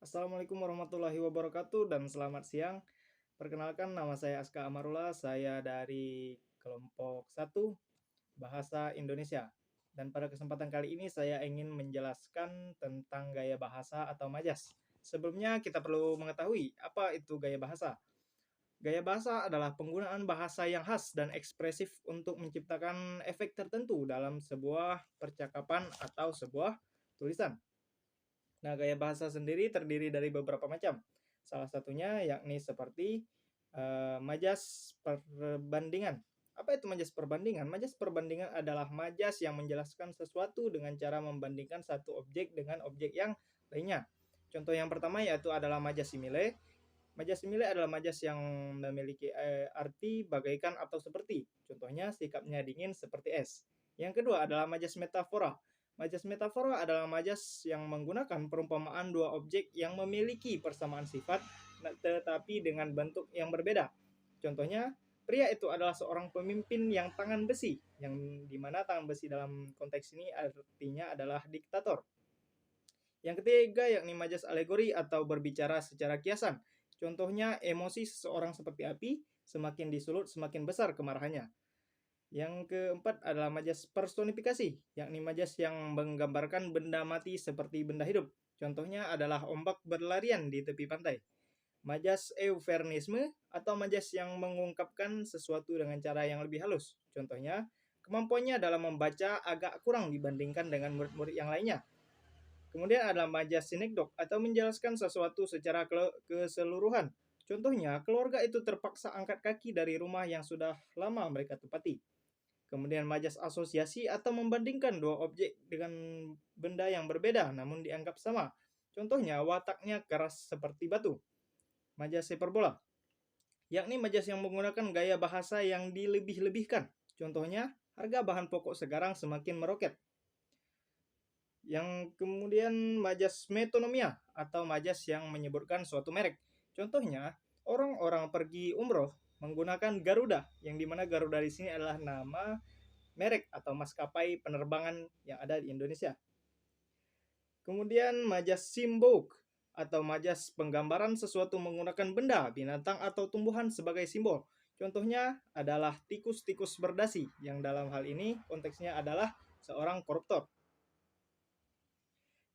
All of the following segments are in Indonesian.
Assalamualaikum warahmatullahi wabarakatuh dan selamat siang. Perkenalkan nama saya Aska Amarullah, saya dari kelompok 1 Bahasa Indonesia. Dan pada kesempatan kali ini saya ingin menjelaskan tentang gaya bahasa atau majas. Sebelumnya kita perlu mengetahui apa itu gaya bahasa. Gaya bahasa adalah penggunaan bahasa yang khas dan ekspresif untuk menciptakan efek tertentu dalam sebuah percakapan atau sebuah tulisan. Nah, gaya bahasa sendiri terdiri dari beberapa macam. Salah satunya yakni seperti majas perbandingan. Apa itu majas perbandingan? Majas perbandingan adalah majas yang menjelaskan sesuatu dengan cara membandingkan satu objek dengan objek yang lainnya. Contoh yang pertama yaitu adalah majas simile. Majas simile adalah majas yang memiliki arti bagaikan atau seperti. Contohnya sikapnya dingin seperti es. Yang kedua adalah majas metafora. Majas metafora adalah majas yang menggunakan perumpamaan dua objek yang memiliki persamaan sifat tetapi dengan bentuk yang berbeda. Contohnya, pria itu adalah seorang pemimpin yang tangan besi, yang dimana tangan besi dalam konteks ini artinya adalah diktator. Yang ketiga yakni majas alegori atau berbicara secara kiasan. Contohnya, emosi seseorang seperti api, semakin disulut semakin besar kemarahannya. Yang keempat adalah majas personifikasi, yakni majas yang menggambarkan benda mati seperti benda hidup. Contohnya adalah ombak berlarian di tepi pantai. Majas eufemisme atau majas yang mengungkapkan sesuatu dengan cara yang lebih halus. Contohnya, kemampuannya dalam membaca agak kurang dibandingkan dengan murid-murid yang lainnya. Kemudian adalah majas sinekdok atau menjelaskan sesuatu secara keseluruhan. Contohnya, keluarga itu terpaksa angkat kaki dari rumah yang sudah lama mereka tempati. Kemudian majas asosiasi atau membandingkan dua objek dengan benda yang berbeda namun dianggap sama. Contohnya wataknya keras seperti batu. Majas hiperbola, yakni majas yang menggunakan gaya bahasa yang dilebih-lebihkan. Contohnya, harga bahan pokok sekarang semakin meroket. Yang kemudian majas metonomia atau majas yang menyebutkan suatu merek. Contohnya, orang-orang pergi umroh menggunakan Garuda, yang dimana Garuda di sini adalah nama merek atau maskapai penerbangan yang ada di Indonesia. Kemudian majas simbol atau majas penggambaran sesuatu menggunakan benda, binatang atau tumbuhan sebagai simbol. Contohnya adalah tikus-tikus berdasi yang dalam hal ini konteksnya adalah seorang koruptor.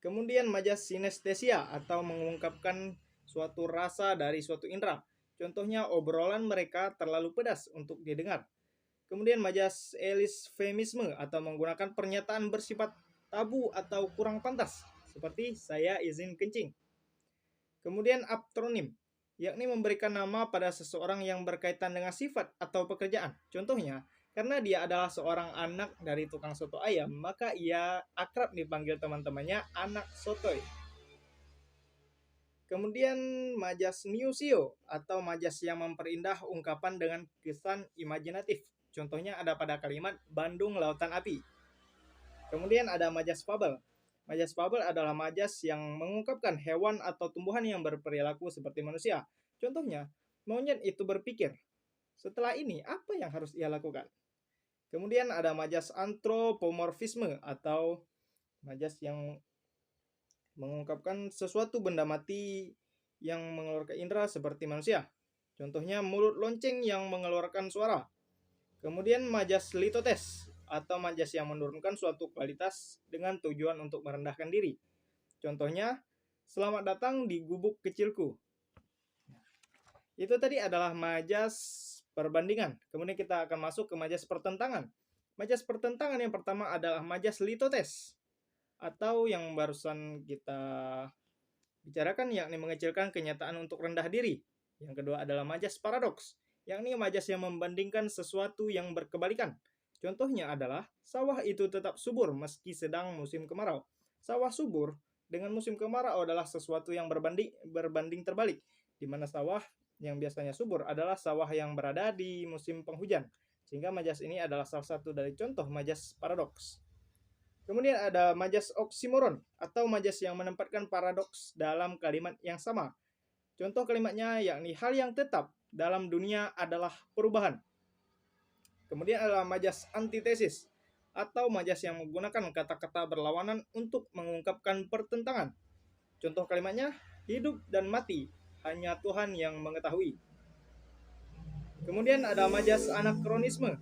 Kemudian majas sinestesia atau mengungkapkan suatu rasa dari suatu indera. Contohnya obrolan mereka terlalu pedas untuk didengar. Kemudian majas elisfemisme atau menggunakan pernyataan bersifat tabu atau kurang pantas, seperti saya izin kencing. Kemudian aptronim, yakni memberikan nama pada seseorang yang berkaitan dengan sifat atau pekerjaan. Contohnya, karena dia adalah seorang anak dari tukang soto ayam, maka ia akrab dipanggil teman-temannya anak sotoy. Kemudian majas niusio atau majas yang memperindah ungkapan dengan kesan imajinatif. Contohnya ada pada kalimat Bandung Lautan Api. Kemudian ada majas fabel. Majas fabel adalah majas yang mengungkapkan hewan atau tumbuhan yang berperilaku seperti manusia. Contohnya, monyet itu berpikir, setelah ini apa yang harus ia lakukan? Kemudian ada majas antropomorfisme atau majas yang mengungkapkan sesuatu benda mati yang mengeluarkan indera seperti manusia. Contohnya mulut lonceng yang mengeluarkan suara. Kemudian majas litotes atau majas yang menurunkan suatu kualitas dengan tujuan untuk merendahkan diri. Contohnya, selamat datang di gubuk kecilku. Itu tadi adalah majas perbandingan. Kemudian kita akan masuk ke majas pertentangan. Majas pertentangan yang pertama adalah majas litotes atau yang barusan kita bicarakan yakni mengecilkan kenyataan untuk rendah diri. Yang kedua adalah majas paradoks, yakni majas yang membandingkan sesuatu yang berkebalikan. Contohnya adalah sawah itu tetap subur meski sedang musim kemarau. Sawah subur dengan musim kemarau adalah sesuatu yang berbanding terbalik, di mana sawah yang biasanya subur adalah sawah yang berada di musim penghujan. Sehingga majas ini adalah salah satu dari contoh majas paradoks. Kemudian ada majas oksimoron atau majas yang menempatkan paradoks dalam kalimat yang sama. Contoh kalimatnya yakni hal yang tetap dalam dunia adalah perubahan. Kemudian adalah majas antitesis atau majas yang menggunakan kata-kata berlawanan untuk mengungkapkan pertentangan. Contoh kalimatnya, hidup dan mati hanya Tuhan yang mengetahui. Kemudian ada majas anakronisme,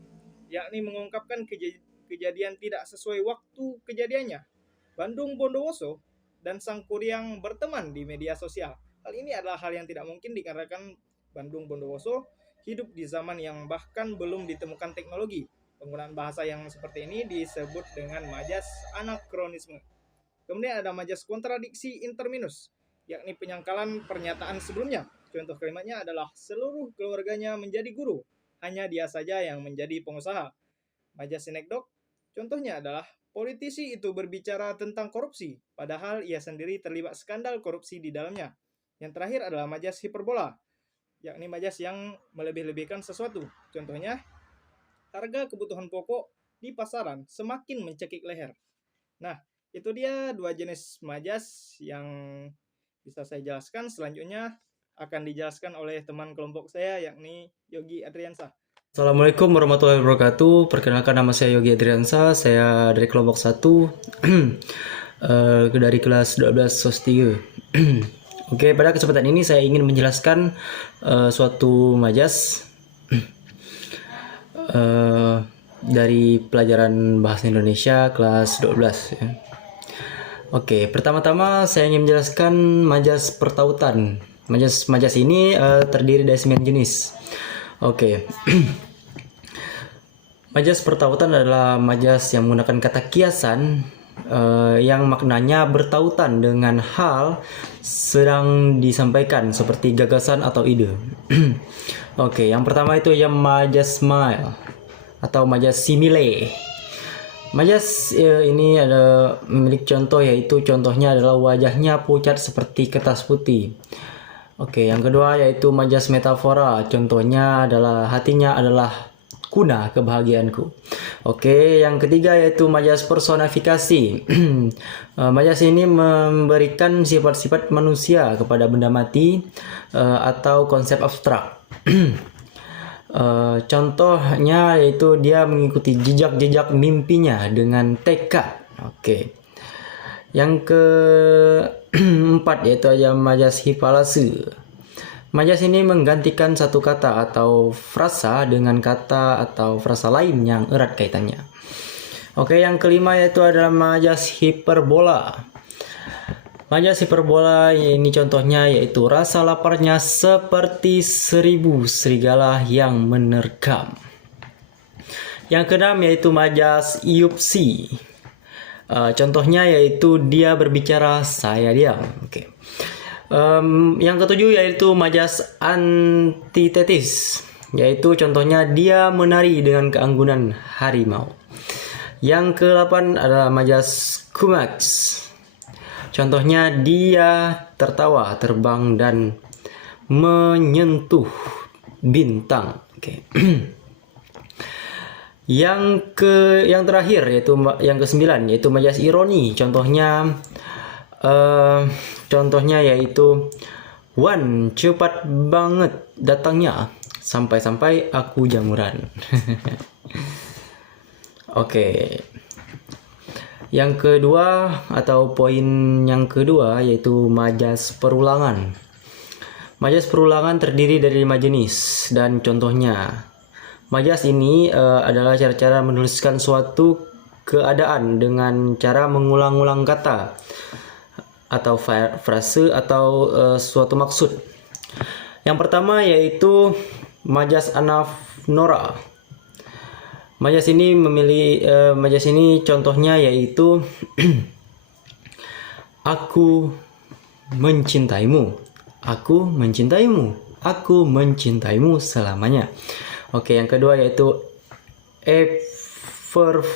yakni mengungkapkan kejadian tidak sesuai waktu kejadiannya. Bandung Bondowoso dan Sang Kuryang berteman di media sosial. Hal ini adalah hal yang tidak mungkin dikarenakan Bandung Bondowoso hidup di zaman yang bahkan belum ditemukan teknologi. Penggunaan bahasa yang seperti ini disebut dengan majas anakronisme. Kemudian ada majas kontradiksi interminus, yakni penyangkalan pernyataan sebelumnya. Contoh kalimatnya adalah seluruh keluarganya menjadi guru, hanya dia saja yang menjadi pengusaha. Majas sinekdok, contohnya adalah politisi itu berbicara tentang korupsi, padahal ia sendiri terlibat skandal korupsi di dalamnya. Yang terakhir adalah majas hiperbola, yakni majas yang melebih-lebihkan sesuatu. Contohnya, harga kebutuhan pokok di pasaran semakin mencekik leher. Nah, itu dia 2 jenis majas yang bisa saya jelaskan. Selanjutnya akan dijelaskan oleh teman kelompok saya, yakni Yogi Adriansa. Assalamualaikum warahmatullahi wabarakatuh. Perkenalkan, nama saya Yogi Adriansa. Saya dari kelompok 1 dari kelas 12 SOS 3. Oke, pada kesempatan ini saya ingin menjelaskan suatu majas dari pelajaran bahasa Indonesia kelas 12 ya. Oke, pertama-tama saya ingin menjelaskan majas pertautan. Majas ini terdiri dari 9 jenis. Oke. Majas pertautan adalah majas yang menggunakan kata kiasan yang maknanya bertautan dengan hal sedang disampaikan seperti gagasan atau ide. Oke, yang pertama itu ya majas smile atau majas simile. Majas ini ada memiliki contoh, yaitu contohnya adalah wajahnya pucat seperti kertas putih. Oke, yang kedua yaitu majas metafora. Contohnya adalah hatinya adalah kuna kebahagiaanku. Oke, yang ketiga yaitu majas personifikasi. Majas ini memberikan sifat-sifat manusia kepada benda mati atau konsep abstrak. Contohnya yaitu dia mengikuti jejak-jejak mimpinya dengan tekad. Oke. Yang keempat yaitu ada majas hipalase. Majas ini menggantikan satu kata atau frasa dengan kata atau frasa lain yang erat kaitannya. Oke, yang kelima yaitu adalah majas hiperbola. Majas hiperbola ini contohnya yaitu rasa laparnya seperti 1000 serigala yang menerkam. Yang keenam yaitu majas iupsi. Contohnya yaitu dia berbicara, saya diam. Oke. Yang ketujuh yaitu majas antitetis, yaitu contohnya dia menari dengan keanggunan harimau. Yang ke-8 adalah majas kumaks. Contohnya dia tertawa, terbang dan menyentuh bintang. Oke. Yang terakhir yaitu yang ke-9 yaitu majas ironi. Contohnya yaitu Wan cepat banget datangnya, sampai-sampai aku jamuran. Oke. Yang kedua atau poin yang kedua yaitu majas perulangan. Majas perulangan terdiri dari 5 jenis dan contohnya. Majas ini adalah cara-cara menuliskan suatu keadaan dengan cara mengulang-ulang kata atau frase atau suatu maksud. Yang pertama yaitu majas anafnora. Majas ini contohnya yaitu aku mencintaimu, aku mencintaimu, aku mencintaimu selamanya. Oke, yang kedua yaitu everfuga,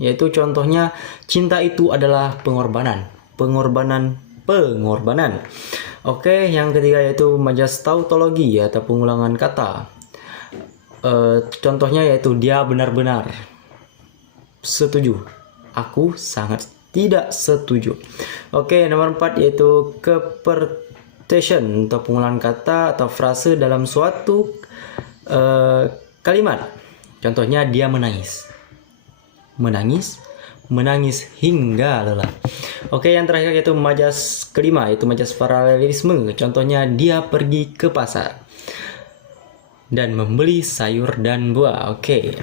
yaitu contohnya cinta itu adalah pengorbanan. Oke, yang ketiga yaitu majas tautologi atau pengulangan kata. Contohnya yaitu dia benar-benar setuju, aku sangat tidak setuju. Oke, nomor 4 yaitu kepertation atau pengulangan kata atau frase dalam suatu kalimat. Contohnya dia menangis, menangis hingga lelah. Oke, yang terakhir yaitu majas kelima, yaitu majas paralelisme. Contohnya dia pergi ke pasar dan membeli sayur dan buah. Oke.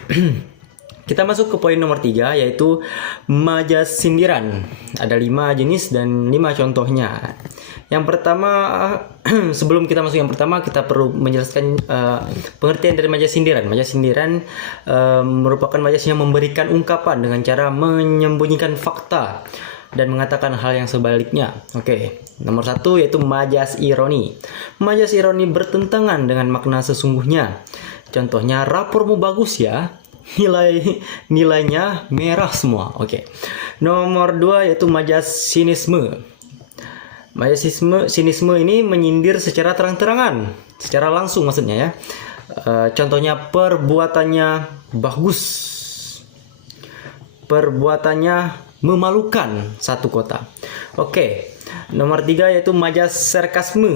Kita masuk ke poin nomor 3, yaitu majas sindiran. Ada 5 jenis dan 5 contohnya. Yang pertama, sebelum kita masuk yang pertama, kita perlu menjelaskan pengertian dari majas sindiran. Majas sindiran merupakan majas yang memberikan ungkapan dengan cara menyembunyikan fakta dan mengatakan hal yang sebaliknya. Oke, nomor 1 yaitu majas ironi. Majas ironi bertentangan dengan makna sesungguhnya. Contohnya, rapormu bagus ya, nilainya merah semua. Oke. Nomor 2 yaitu majas sinisme. Majas sinisme ini menyindir secara terang-terangan, secara langsung maksudnya ya. Contohnya, perbuatannya bagus, perbuatannya memalukan satu kota. Oke. Nomor 3 yaitu majas sarkasme,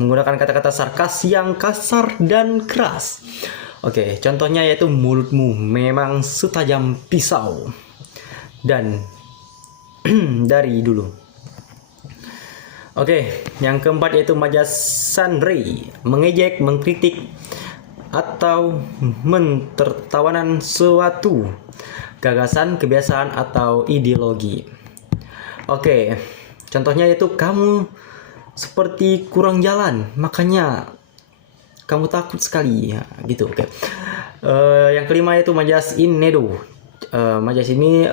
menggunakan kata-kata sarkas yang kasar dan keras. Oke, contohnya yaitu mulutmu memang setajam pisau. Dan dari dulu. Oke, yang keempat yaitu majas sandri, mengejek, mengkritik, atau mentertawanan suatu gagasan, kebiasaan, atau ideologi. Oke, contohnya yaitu kamu seperti kurang jalan, makanya kamu takut sekali ya, gitu. Oke. Yang kelima yaitu majas inedo. Majas ini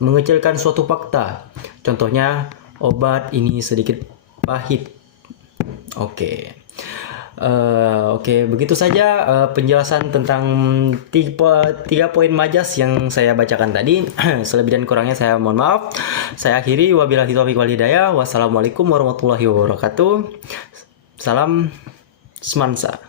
mengecilkan suatu fakta. Contohnya, obat ini sedikit pahit. Oke. Oke, begitu saja penjelasan tentang 3 poin majas yang saya bacakan tadi. Selebih dan kurangnya saya mohon maaf. Saya akhiri, wabillahi taufiq wal hidayah. Wassalamualaikum warahmatullahi wabarakatuh. Salam Semansa.